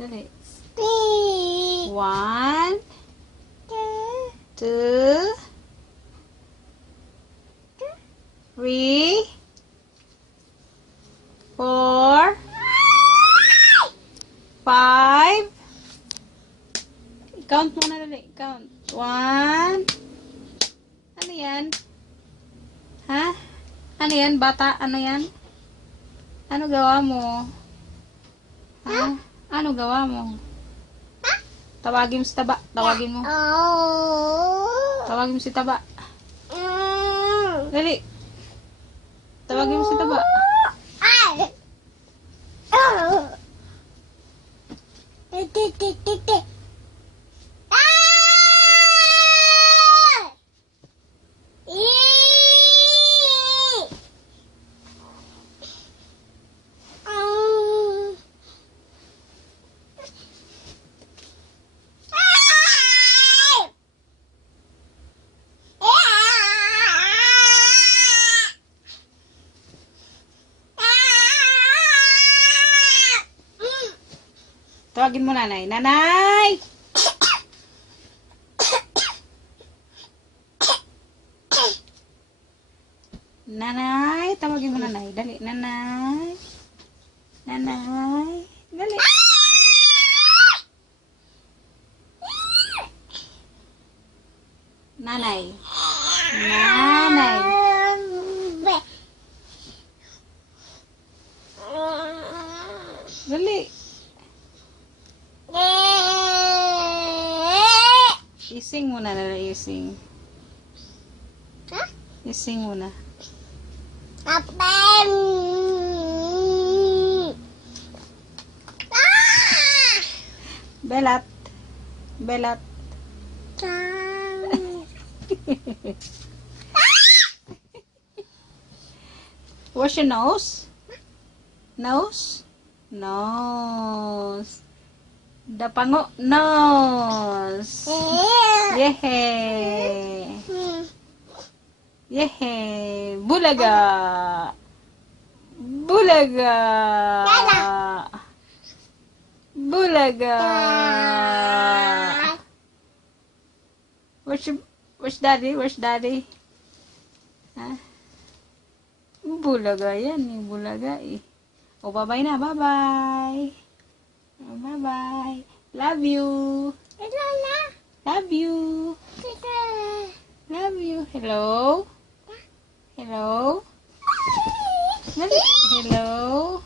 Dali. 1, 2, 3, 4, 5. Count muna dali. Count. 1. Ano yan? Ha? Ano yan? Bata? Ano yan? Ano gawa mo? Ha? Ano gawa mo? Tawagin mo si Taba. Tawagin mo. Tawagin mo si Taba. Dali. Tawagin mo si Taba. Tawagin mo nanay. Nanay! Nanay! Tawagin mo nanay. Dali. Nanay! Nanay! Dali. Nanay. Nanay. Dali. Ising muna na ising. Ising muna. Belat. Belat. Where's your nose? Nose? Nose. Dapango. Nose. Yehe. Yehe. Bulaga. Bulaga. Bulaga. Where's daddy? Where's daddy? Ha? Bulaga yan eh. Bulaga eh. O, bye-bye na. Bye-bye. Bye-bye. Love you. Love you. Love you. Hello? Hello? Hello?